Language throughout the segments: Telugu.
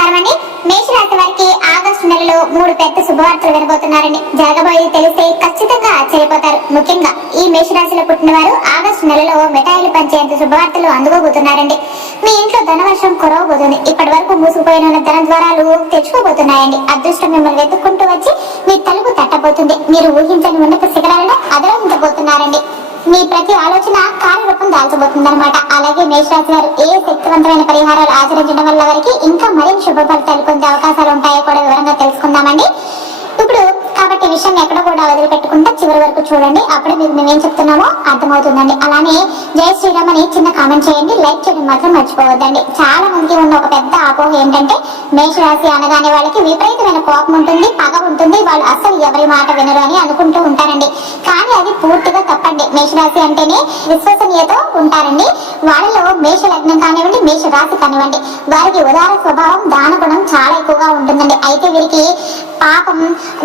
నమస్కారం అండి. మేషరాశి వారికి ఆగస్టు నెలలో 3 పెద్ద శుభవార్తలు వినబోతున్నారండి. జరగబోయేది తెలిస్తే ఖచ్చితంగా ఆశ్చర్యపోతారు. ముఖ్యంగా ఈ మేషరాశిలో పుట్టిన వారు ఆగస్టు నెలలో మిఠాయిలు పంచేంత శుభవార్తలు అందుకోబోతున్నారండి. మీ ఇంట్లో ధనవర్షం కురవబోతుంది. ఇప్పటి వరకు మూసుకుపోయిన ధన ద్వారాలు తెచ్చుకోబోతున్నాయండి. అదృష్టం మిమ్మల్ని వెతుక్కుంటూ వచ్చి మీ తలుపు తట్టబోతుంది. మీరు ఊహించని ఉన్నత శిఖరాలను అధిరోహించబోతున్నారండి. మీ ప్రతి ఆలోచన కార్యరూపం దాల్చబోతుందన్నమాట. అలాగే మేషరాశి వారు ఏ శక్తివంతమైన పరిహారాలు ఆచరించడం వల్ల వారికి ఇంకా మరిన్ని శుభ ఫలితాలు పొందే అవకాశాలు ఉంటాయో కూడా వివరంగా తెలుసుకుందామండి. ఇప్పుడు కాబట్టి ఈ విషయం ఎక్కడ కూడా వదిలిపెట్టకుండా చివరి వరకు చూడండి. అప్పుడే మీకు మేమేం చెప్తున్నామో అర్థమవుతుందండి. అలానే జై శ్రీరామ్ అని చిన్న కామెంట్ చేయండి. లైక్ చేయడం మాత్రం మర్చిపోవద్దండి. చాలా మందికి ఉన్న ఒక పెద్ద అపోహ ఏంటంటే మేషరాశి అనగానే వాళ్ళకి విపరీతమైన కోపం ఉంటుంది, పగ ఉంటుంది, వాళ్ళు అసలు ఎవరి మాట వినరు అని అనుకుంటూ ఉంటారండి. కానీ అది పూర్తిగా తప్పండి. మేషరాశి అంటేనే విశ్వసనీయతో ఉంటారండి. వాళ్ళలో మేష లగ్నం కానివ్వండి, మేష రాశి కానివ్వండి, వారికి ఉదార స్వభావం, దాన గుణం చాలా ఎక్కువగా ఉంటుందండి. అయితే వీరికి పాపం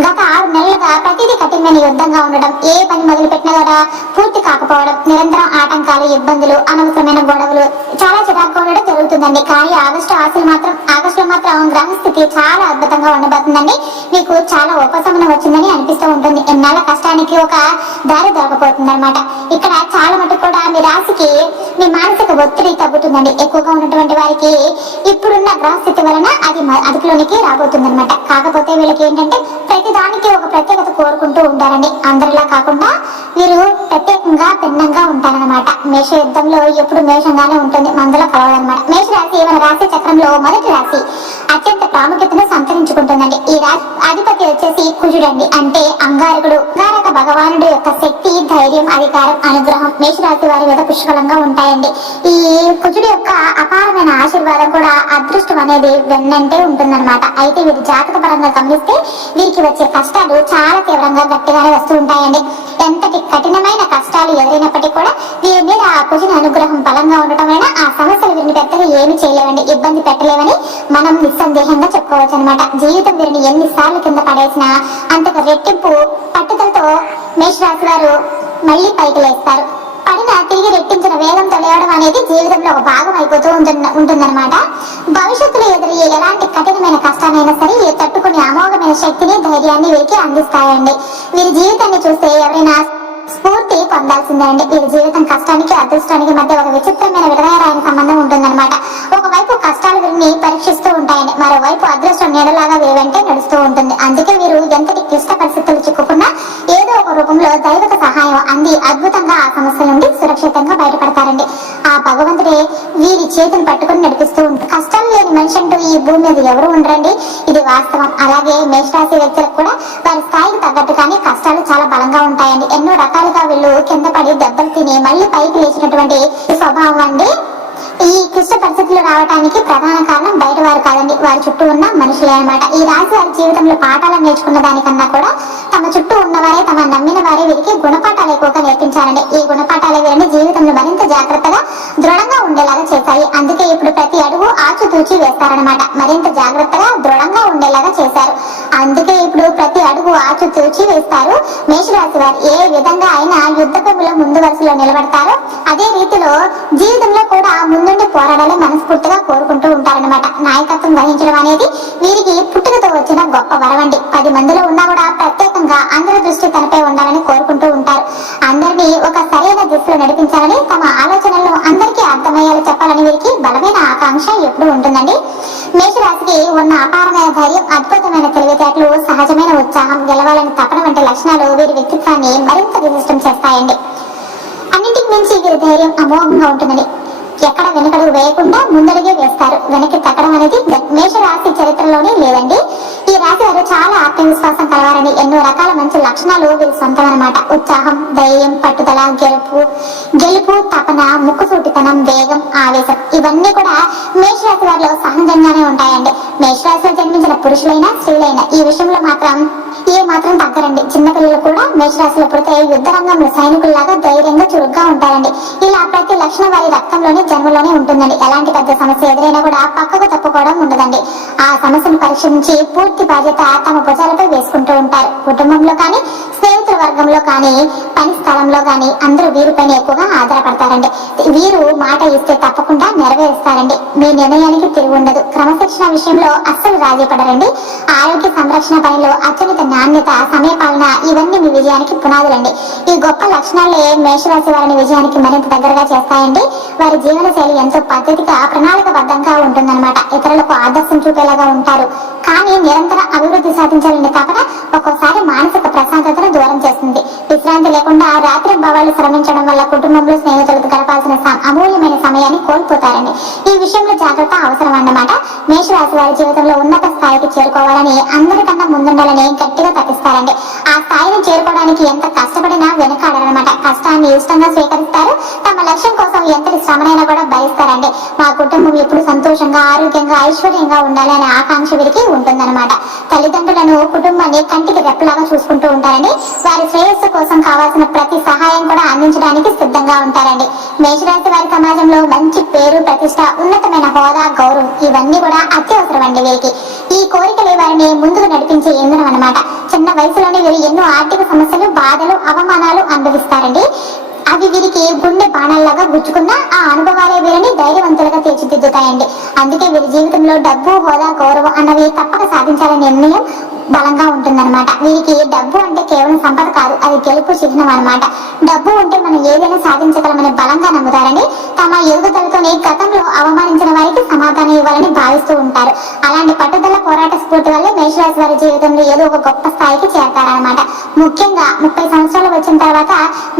గత 6 నెలలుగా ప్రతిదీ కఠినమైన యుద్ధంగా ఉండడం, ఏ పని మొదలు పెట్టినా కూడా పూర్తి కాకపోవడం, నిరంతరం ఆటంకాలు, ఇబ్బందులు, అనవసరమైన గొడవలు, చాలా చిరాకుగా ఉండడం జరుగుతుందండి. కానీ ఆగస్టులో మాత్రం గ్రహస్థితి చాలా అద్భుతంగా ఉండబోతుందండి. మీకు చాలా ఉపశమనం వచ్చిందని అనిపిస్తూ ఉంటుంది. ఎన్నాళ్ళ కష్టానికి ఒక దారి దొరకపోతుంది అనమాట. ఇక్కడ చాలా మటుకు కూడా మీ రాశికి మీ మానసిక ఒత్తిడి తగ్గుతుందండి. ఎక్కువగా ఉన్నటువంటి వారికి ఇప్పుడున్న గ్రహస్థితి వలన అది అదుపులోనికి రాబోతుంది అనమాట. కాకపోతే వీళ్ళకి ఏంటంటే ప్రతి దానికి ఒక ప్రత్యేకత కోరుకుంటూ ఉంటారండి. అందరిలా కాకుండా వీరు ప్రత్యేకంగా భిన్నంగా ఉంటారనమాట. మేష యుద్ధంలో ఎప్పుడు మేషంగానే ఉంటుంది, మందులో కలవదనమాట. మేష రాశి మన రాశి చక్రంలో మొదటి రాశి, అత్యంత ప్రాముఖ్యతను సంతరించుకుంటుందండి. ఈ రాశి అధిపతి వచ్చేసి కుజుడండి, అంటే అంగారకుడు. అంగారక భగవానుడు యొక్క శక్తి, ధైర్యం, అధికారం, అనుగ్రహం మేషరాశి వారి మీద పుష్కలంగా ఉంటాయండి. ఈ కుజుడు యొక్క అపారమైన ఆశీర్వాదం కూడా అదృష్టం అనేది వెన్నంటే ఉంటుందన్నమాట. అయితే వీరి జాతక పరంగా గమనిస్తే వీరికి వచ్చే కష్టాలు చాలా తీవ్రంగా గట్టిగానే వస్తూ ఉంటాయండి. ఎంతటి కఠినమైన కష్టాలు ఎదురైనప్పటికీ కూడా వీరి మీద ఆ కుజుని అనుగ్రహం బలంగా ఉండటం వలన ఆ సమస్యలు వీరిని పెద్దగా ఏమి చేయలేవండి, ఇబ్బంది పెట్టలేవని మనం నిస్సందేహంగా చెప్పుకోవచ్చు అనమాట. జీవితం వీరిని ఎన్నిసార్లు కింద పడేసినా అంతకు రెట్టింపు పట్టుదలతో మేషరాశి వారు మళ్ళీ పైకి లేస్తారు. పడిన తిరిగి రెట్టించిన వేగంతో లేవడం అనేది జీవితంలో ఒక భాగం అయిపోతూ ఉంటుందన్నమాట. భవిష్యత్తులో ఎదురయ్యే ఎలాంటి కఠినమైన కష్టానైనా సరే తట్టుకునే అమోఘమైన శక్తిని, ధైర్యాన్ని వీరికి అందిస్తాయండి. వీరి జీవితాన్ని చూస్తే ఎవరైనా స్ఫూర్తి పొందాల్సిందే అండి. వీరి జీవితం కష్టానికి, అదృష్టానికి మధ్య ఒక విచిత్రమైన విడదీయరాని సంబంధం ఉంటుందన్నమాట. ఒకవైపు కష్టాలు వీరిని పరీక్షిస్తూ ఉంటాయండి, మరోవైపు అదృష్టం నీడలాగా వీరి వెంటే నడుస్తూ ఉంటుంది. అందుకే వీరు ఎంతటి క్లిష్ట పరిస్థితులు చిక్కుకున్నా ఏదో ఒక రూపంలో దైవిక సహాయం అంది అద్భుతంగా ఆ సమస్యల నుండి సురక్షితంగా బయటపడతారండి. ఆ భగవంతుడే వీరి చేతులు పట్టుకుని నడిపిస్తూ ఉంటారు. కష్టాలు లేని మనిషి అంటూ ఈ భూమి మీద ఎవరు ఉండరండి, ఇది వాస్తవం. అలాగే మేషరాశి వ్యక్తులకు కూడా వారి స్థాయికి తగ్గట్టు కానీ కష్టాలు చాలా బలంగా ఉంటాయండి. ఎన్నో రకాలుగా వీళ్ళు కింద పడి దెబ్బలు తిని మళ్ళీ పైకి లేచినటువంటి స్వభావం అండి. ఈ క్లిష్ట పరిస్థితులు రావడానికి ప్రధాన కారణం బయట వారు కాదండి, వారి చుట్టూ ఉన్న మనుషులే అనమాట. ఈ రాశి వారి జీవితంలో పాఠాలను నేర్చుకున్న దానికన్నా కూడా తమ చుట్టూ ఉన్నవారే, తమ నమ్మిన వారే వీరికి గుణపాఠాలు ఎక్కువగా నేర్పించారండి. ఈ గుణపాఠాలు వీరిని జీవితంలో మరింత జాగ్రత్తగా, దృఢంగా ఉండేలాగా చేశాయి. అందుకే ఇప్పుడు ప్రతి అడుగు ఆచితూచి వేస్తారనమాట. మరింత జాగ్రత్తగా, దృఢంగా ఉండేలాగా చేశారు. అందుకే ఇప్పుడు ప్రతి అడుగు ఆచితూచి వేస్తారు. మేషరాశి వారు ఏ విధంగా అయినా యుద్ధ భూమిలో ముందు వరుసలో నిలబడతారో అదే రీతిలో జీవితంలో కూడా ముందుండి పోరాడాలని మనస్ఫూర్తిగా కోరుకుంటూ ఉంటారనమాట. నాయకత్వం వహించడం అనేది వీరికి పుట్టుకతో వచ్చిన గొప్ప వరవండి. 10 మందిలో ఉన్నా కూడా ప్రత్యేకంగా అందరి దృష్టి తనపై ఉండాలని కోరుకుంటూ ఉంటారు. అందరినీ ఒక సరైన దిశలో నడిపించాలని, తమ ఆలోచనలను అందరికీ అర్థమయ్యేలా చెప్పాలని వీరికి బలమైన ఆకాంక్ష ఎప్పుడు ఉంటుందండి. మేషరాశికి ఉన్న అపారమైన ధైర్యం, అద్భుతమైన తెలివితేటలు, సహజమైన ఉత్సాహం, గెలవాలని తపన వంటి లక్షణాలు వీరి వ్యక్తిత్వాన్ని మరింత విశిష్టం చేస్తాయండి. అన్నింటికి మించి వీరి ధైర్యం అమోఘంగా ఉంటుందండి. ఎక్కడ వెనుకడుగు వేయకుండా ముందడుగే వేస్తారు. వెనక్కి తగ్గడం అనేది మేషరాశి చరిత్రలోనే లేదండి. ఈ రాశి వారు చాలా ఆత్మవిశ్వాసం కలవారని, ఎన్నో రకాల మంచి లక్షణాలు వీరి సొంతం అనమాట. ఉత్సాహం, ధైర్యం, పట్టుదల, గెలుపు తపన, ముక్కుసూటితనం, వేగం, ఆవేశం ఇవన్నీ కూడా మేషరాశి వారిలో సహజంగానే ఉంటాయండి. మేషరాశిలో జన్మించిన పురుషులైనా స్త్రీలైనా ఈ విషయంలో మాత్రం తగ్గరండి. చిన్నపిల్లలు కూడా మేషరాశిలో పుడితే యుద్ధ రంగంలో సైనికుల్లాగా ధైర్యంగా చురుగ్గా ఉంటారండి. ఇలా ప్రతి లక్షణం వారి రక్తంలోనే, జన్మలోనే ఉంటుందండి. ఎలాంటి పెద్ద సమస్య ఎదురైనా కూడా పక్కకు తప్పుకోవడం ఉండదండి. ఆ సమస్యను పరిష్కరించి పూర్తి బాధ్యత తమ భుజాలపై వేసుకుంటూ ఉంటారు. కుటుంబంలో కానీ, స్నేహితుల వర్గంలో కానీ పని స్థలంలో కానీ అందరూ వీరిపైన ఎక్కువగా ఆధారపడతారండి. వీరు మాట ఇస్తే తప్పకుండా నెరవేరుస్తారండి. మీ నిర్ణయానికి తిరిగి ఉండదు. క్రమశిక్షణ విషయంలో అస్సలు రాజీ పడరండి. ఆరోగ్య సంరక్షణ పనిలో అత్యున్నత నాణ్యత, సమయపాలన ఇవన్నీ మీ విజయానికి పునాదులండి. ఈ గొప్ప లక్షణాలే మేషరాశి వారిని విజయానికి మరింత దగ్గరగా చేస్తాయండి. వారి జీవన శైలి ఎంతో పద్ధతిగా, ప్రణాళికబద్ధంగా ఉంటుందన్నమాట. ఇతరులకు ఆదర్శం చూపేలాగా ఉంటారు. కానీ నిరంతర అభివృద్ధి సాధించాలనే తపన ఒక్కోసారి మానసిక ప్రశాంతతను దూరం చేస్తుంది. విశ్రాంతి లేకుండా రాత్రి భావాలు శ్రమించడం వల్ల కుటుంబంలో స్నేహితులకు గడపాల్సిన అమూల్యమైన సమయాన్ని కోల్పోతారండి. ఈ విషయంలో జాగ్రత్త అవసరం అన్నమాట. మేషరాశి వారి జీవితంలో ఉన్నత స్థాయికి చేరుకోవాలని, అందరికన్నా ముందుండాలని గట్టిగా తప్పిస్తారండి. ఆ స్థాయిని చేరుకోవడానికి ఎంత కష్టపడినా వెనకాడరనమాట. కష్టాన్ని ఇష్టంగా స్వీకరిస్తారు. తమ లక్ష్యం కోసం ఎంతటి శ్రమనైనా కూడా భరిస్తారండి. మా కుటుంబం ఎప్పుడు సంతోషంగా, ఆరోగ్యంగా, ఐశ్వర్యంగా ఉండాలి అనే ఆకాంక్ష వీరికి ఉంటుందన్నమాట. తల్లిదండ్రులను, కుటుంబాన్ని కంటికి రెప్పలాగా చూసుకుంటూ ఉంటారండి. వారి శ్రేయస్సు కోసం కావాల్సిన ప్రతి సహాయం కూడా అందించడానికి సిద్ధంగా ఉంటారండి. మేషరాశి వారి సమాజంలో మంచి పేరు, ప్రతిష్ట, ఉన్నతమైన హోదా, గౌరవం ఇవన్నీ కూడా అత్యవసరం అండి వీరికి. ఈ కోరికలే వారిని ముందుకు నడిపించే ఇంధనం అన్నమాట. చిన్న వయసులోనే వీరు ఎన్నో ఆర్థిక సమస్యలు, బాధలు, అవమానాలు అనుభవిస్తారండి. అవి వీరికి గుండె బాణాల్లాగా గుచ్చుకున్న ఆ అనుభవాలే వీరిని ధైర్యవంతులుగా తీర్చిదిద్దుతాయండి. అందుకే వీరి జీవితంలో డబ్బు, హోదా, గౌరవం అన్నవి తప్పక సాధించాలనే నిర్ణయం బలంగా ఉంటుందన్నమాట. వీరికి డబ్బు అంటే కేవలం సంపద కాదు, అది గెలుపు చిహ్నం అన్నమాట. డబ్బు ఉంటే మనం ఏదైనా సాధించగలమని బలంగా నమ్ముతారని, తమ ఎదుగుదలతోనే గతంలో అవమానించిన వారికి సమాధానం ఇవ్వాలని భావిస్తూ ఉంటారు. అలాంటి పట్టుదల, పోరాట స్ఫూర్తి వల్లే మేషరాశి వారి జీవితంలో ఏదో ఒక గొప్ప స్థాయికి చేరతారనమాట. ముఖ్యంగా 30 సంవత్సరాలు వచ్చిన తర్వాత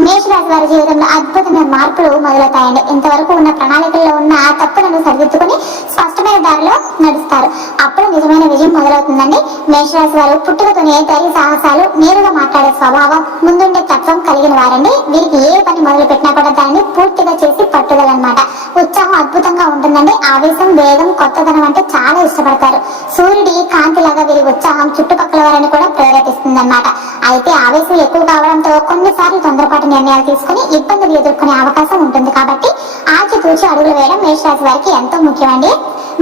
మేషరాశి వారి జీవితంలో అద్భుతమైన మార్పులు మొదలవుతాయండి. ఇంతవరకు ఉన్న ప్రణాళికల్లో ఉన్న తప్పులను సరిదిద్దుకుని స్పష్టమైన దారిలో నడుస్తారు. అప్పుడు నిజమైన విజయం మొదలవుతుందండి. మేషరాశి వారు పుట్టుకతోనే ధైర్య సాహసాలు, నేరుగా మాట్లాడే స్వభావం, ముందుండే తత్వం కలిగిన వారండి. వీరికి ఏ పని మొదలు పెట్టినా కూడా దాన్ని పూర్తిగా చేసి పట్టుదలన్నమాట. ఉత్సాహం అద్భుతంగా ఉంటుందండి. ఆవేశం, వేగం, కొత్తదనం అంటే చాలా ఇష్టపడతారు. సూర్యుడి కాంతిలాగా వీరి ఉత్సాహం చుట్టుపక్కల వారిని కూడా ప్రేరేపిస్తుంది అన్నమాట. అయితే ఆవేశం ఎక్కువ కావడంతో కొన్నిసార్లు తొందరపాటు నిర్ణయాలు తీసుకుని ఇబ్బందులు ఎదుర్కొనే అవకాశం ఉంటుంది. కాబట్టి ఆచితూచి అడుగులు వేయడం మేషరాశి వారికి ఎంతో ముఖ్యమండి.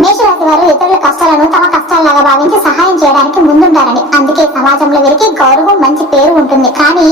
మేషరాశి వారు ఇతరుల కష్టాలను తమ కష్టాలలాగా భావించి సహాయం చేయడానికి ముందుంటారని, అందుకే సమాజంలో వీరికి గౌరవం, మంచి పేరు ఉంటుంది. కానీ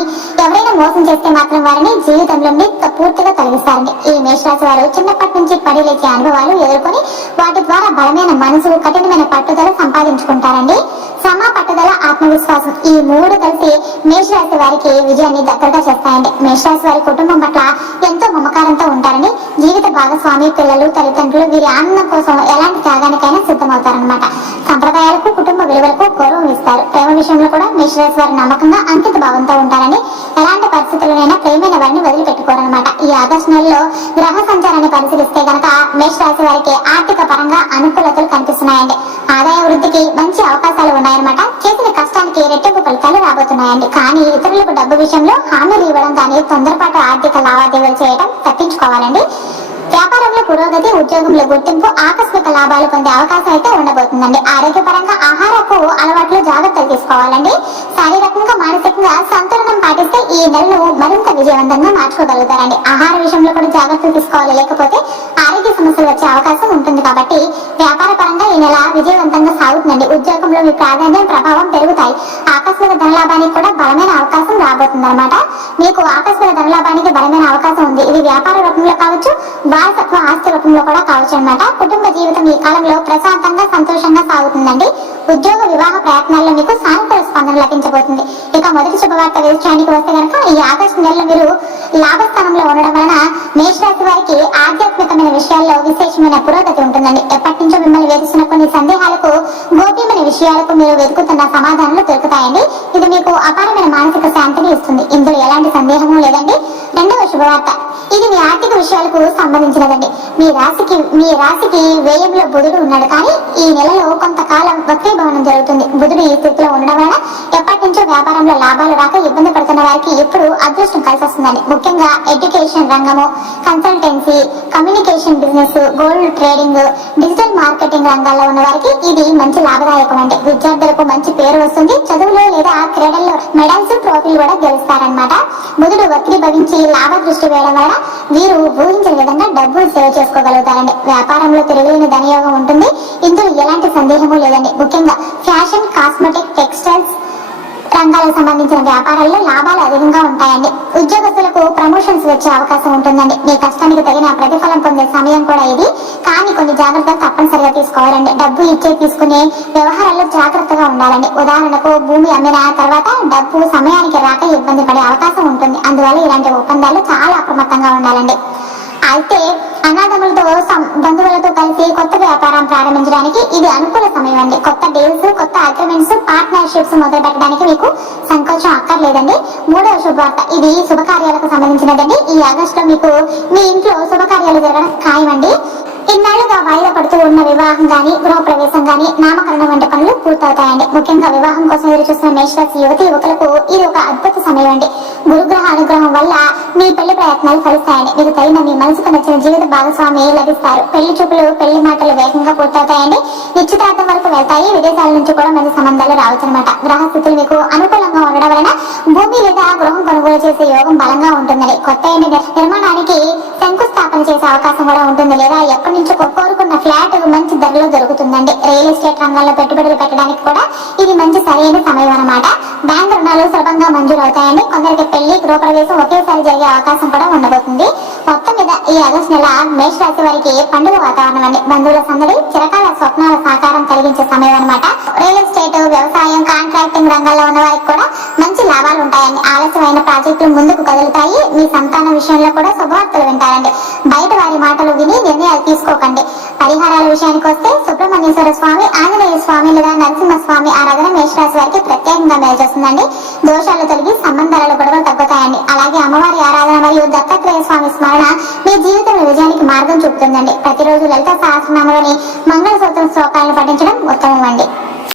ఎవరైనా మోసం చేస్తే మాత్రం వారిని జీవితంలో పూర్తిగా తొలగిస్తారండి. ఈ మేషరాశి వారు చిన్నప్పటి నుంచి పడి లేచే అనుభవాలు ఎదుర్కొని వాటి ద్వారా బలమైన మనసు, కఠినమైన పట్టుదల సంపాదించుకుంటారండి. శ్రమ, పట్టుదల, ఆత్మవిశ్వాసం ఈ మూడు కలిసి మేషరాశి వారికి విజయాన్ని దగ్గరగా చేస్తాయండి. మేషరాశి వారి కుటుంబం పట్ల ఎంతో మమకారంతో ఉంటారని, జీవిత భాగస్వామి, పిల్లలు, తల్లిదండ్రులు వీరి ఆనందం కోసం ఎలాంటి త్యాగానికైనా సిద్ధమవుతారనమాట. సంప్రదాయాలకు, కుటుంబ విలువలకు గౌరవం ఇస్తారు. ప్రేమ విషయంలో కూడా మేషరాశి వారి నమ్మకంగా, అంకిత భావంతో ఉంటారని, ఎలాంటి పరిస్థితుల్లోనైనా ప్రేమైన వారిని వదిలిపెట్టుకోరనమాట. ఈ ఆగస్టు నెలలో గ్రహ సంచారాన్ని పరిశీలిస్తే గనక మేషరాశి వారికి ఆర్థిక పరంగా అనుకూలతలు కనిపిస్తున్నాయండి. ఆదాయ వృద్ధికి మంచి అవకాశాలు ఉన్నాయన్నమాట. చేసిన కష్టానికి రెట్టింపు ఫలితాలు రాబోతున్నాయండి. కానీ ఇతరులకు డబ్బు విషయంలో హామీలు ఇవ్వడం కానీ, తొందరపాటు ఆర్థిక లావాదేవీలు చేయడం తప్పించుకోవాలండి. వ్యాపారంలో పురోగతి, ఉద్యోగంలో గుర్తింపు, ఆకస్మిక లాభాలు పొందే అవకాశం అయితే ఉండబోతుందండి. ఆరోగ్యపరంగా ఆహారపు అలవాట్లు జాగ్రత్తలు తీసుకోవాలండి. శారీరకంగా, మానసికంగా సంతులనం పాటిస్తే ఈ నెలను మరింత విజయవంతంగా మార్చుకోగలుగుతారండి. ఆహార విషయంలో కూడా జాగ్రత్తలు తీసుకోవాలి, లేకపోతే ఆరోగ్య సమస్యలు వచ్చే అవకాశం ఉంటుంది. కాబట్టి వ్యాపార పరంగా ఈ నెల విజయవంతంగా సాగుతుందండి. ఉద్యోగంలో మీ ప్రాధాన్యం, ప్రభావం పెరుగుతాయి. ఆకస్మిక ధనలాభానికి కూడా బలమైన అవకాశం రాబోతుంది అనమాట. మీకు ఆకస్మిక ధనలాభానికి బలమైన అవకాశం ఉంది. ఇది వ్యాపార రూపంలో కావచ్చు, వారసత్వ ఆస్తి రూపంలో కూడా కావచ్చు అనమాట. కుటుంబ జీవితం ఈ కాలంలో ప్రశాంతంగా, సంతోషంగా సాగుతుందండి. ఉద్యోగ, వివాహ ప్రయత్నాల్లో మీకు సానుకూల స్పందన లభించబోతుంది. ఇక మొదటి శుభవార్త విషయానికి వస్తే కనుక ఈ ఆగస్టు నెలలో మీరు లాభస్థానంలో ఉండడం వలన మేషరాశి వారికి ఆధ్యాత్మికమైన విషయాల్లో విశేషమైన పురోగతి ఉంటుందండి. ఎప్పటి నుంచో మిమ్మల్ని వేధిస్తున్న కొన్ని సందేహాలకు, గోప్యమైన విషయాలకు మీరు వెతుకుతున్న సమాధానాలు దొరుకుతాయండి. ఇది మీకు అపారమైన మానసిక శాంతిని ఇస్తుంది. ఇందులో ఎలాంటి సందేహము లేదండి. రెండవ శుభవార్త, ఇది మీ ఆర్థిక విషయాలకు సంబంధించినదండి. మీ రాశికి వ్యయంలో బుధుడు ఉన్నాడు. కానీ ఈ నెలలో కొంతకాలం వక్రీభవనం జరుగుతుంది. బుధుడు ఈ స్థితిలో ఉండడం వలన ఎప్పటి నుంచో వ్యాపారంలో లాభాలు రాక ఇబ్బంది పడుతున్న వారికి ఇప్పుడు అదృష్టం కలిసి వస్తుందండి. ముఖ్యంగా ఎడ్యుకేషన్ రంగము, consultancy, communication business, gold trading, digital marketing రంగాల్లో ఉన్న వారికి ఇది మంచి లాభదాయకం అండి. విద్యార్థులకు మంచి పేరు వస్తుంది. చదువులో లేదా క్రీడల్లో మెడల్స్, ట్రోఫీలు కూడా గెలుస్తారనమాట. బుధుడు వక్రీభవించి లాభ దృష్టి వేయడం వల్ల వీరు ఊహించిన విధంగా డబ్బులు సేవ్ చేసుకోగలుగుతారండి. వ్యాపారంలో తిరుగులేని ధనయోగం ఉంటుంది. ఇందులో ఎలాంటి సందేహము లేదండి. ముఖ్యంగా ఫ్యాషన్, కాస్మెటిక్, టెక్స్టైల్స్ రంగాలకు సంబంధించిన వ్యాపారాల్లో లాభాలు అధికంగా ఉంటాయండి. ఉద్యోగస్తులకు ప్రమోషన్స్ వచ్చే అవకాశం ఉంటుందండి. మీ కష్టానికి తగిన ప్రతిఫలం పొందే సమయం కూడా ఇది. కానీ కొన్ని జాగ్రత్తలు తప్పనిసరిగా తీసుకోవాలండి. డబ్బు ఇచ్చే తీసుకునే వ్యవహారాల్లో జాగ్రత్తగా ఉండాలండి. ఉదాహరణకు భూమి అమ్మిన తర్వాత డబ్బు సమయానికి రాక ఇబ్బంది పడే అవకాశం ఉంటుంది. అందువల్ల ఇలాంటి ఒప్పందాలు చాలా అప్రమత్తంగా ఉండాలండి. అయితే అనాథములతో బంధువులతో కలిసి కొత్త వ్యాపారం ప్రారంభించడానికి ఇది అనుకూల సమయం అండి. కొత్త డీల్స్, కొత్త అగ్రిమెంట్స్, పార్ట్నర్షిప్స్ మొదలు పెట్టడానికి మీకు సంకోచం అక్కర్లేదండి. మూడవ శుభవార్త, ఇది శుభకార్యాలకు సంబంధించినదండి. ఈ ఆగస్టు లో మీకు మీ ఇంట్లో శుభకార్యాలు జరగడం ఖాయమండి. ఇన్నాళ్లుగా వాయిదా పడుతూ ఉన్న వివాహం గాని, గృహప్రవేశం గాని, నామకరణం వంటి పనులు పూర్తవుతాయండి. ముఖ్యంగా వివాహం కోసం ఎదురు చూస్తున్న మేషరాశి యువకులకు ఇది ఒక అద్భుత సమయం అండి. గురుగ్రహ అనుగ్రహం వల్ల మీ పెళ్లి ప్రయత్నాలు ఫలిస్తాయండి. మీకు తగిన మీ మనసుకు నచ్చిన జీవిత భాగస్వామి లభిస్తారు. పెళ్లి చూపులు, పెళ్లి మాటలు వేగంగా పూర్తవుతాయండి. నిశ్చితార్థం వరకు వెళ్తాయి. విదేశాల నుంచి కూడా మంచి సంబంధాలు రావచ్చు అనమాట. గ్రహస్థితులు మీకు అనుకూలంగా ఉండడం వలన భూమి లేదా గృహం కొనుగోలు చేసే యోగం బలంగా ఉంటుందండి. కొత్త ఇంటి నిర్మాణానికి శంకుస్థాపన చేసే అవకాశం కూడా ఉంటుంది. లేదా ఎప్పటి నుంచో కోరుకున్న ఫ్లాట్ మంచి ధరలో దొరుకుతుందండి. రియల్ ఎస్టేట్ రంగంలో పెట్టుబడులు పెట్టడానికి కూడా ఇది మంచి సరైన సమయం అన్నమాట. బ్యాంక్ రుణాలు సులభంగా మంజూరు అవుతాయండి. కొందరికి పెళ్లి, గృహప్రవేశం ఒకేసారి జరిగే అవకాశం కూడా ఉండబోతుంది. మొత్తం మీద ఈ ఆగస్టు నెల మేషరాశి వారికి పండుగ వాతావరణం అండి. బంధువుల సందడి, చిరకాల స్వప్నాల సాకారం కలిగించే సమయం అన్నమాట. రియల్ ఎస్టేట్, వ్యవసాయం, కాంట్రాక్టింగ్ రంగాల్లో ఉన్న వారికి కూడా మంచి లాభాలు ఉంటాయండి. ఆలస్యమైన ప్రాజెక్టులు ముందుకు కదులుతాయి. మీ సంతానం విషయంలో కూడా శుభవార్తలు వింటారండి. బయట వారి మాటలు విని నిర్ణయాలు తీసుకోకండి. పరిహారాల విషయానికి వస్తే సుబ్రహ్మణ్యేశ్వర స్వామి, ఆంజనేయ స్వామి లేదా నరసింహస్వామి ఆరాధన మేషరాశి వారికి ప్రత్యేకంగా మేలు చేస్తుందండి. దోషాలు తొలగి సంబంధాల గొడవలు తగ్గుతాయండి. అలాగే అమ్మవారి ఆరాధన మరియు దత్తాత్రేయ స్వామి స్మరణ మీ జీవితంలో విజయానికి మార్గం చూపుతుందండి. ప్రతిరోజు లలిత సహస్రనామలోని మంగళసూత్రం శ్లోకాలను పఠించడం ఉత్తమం అండి.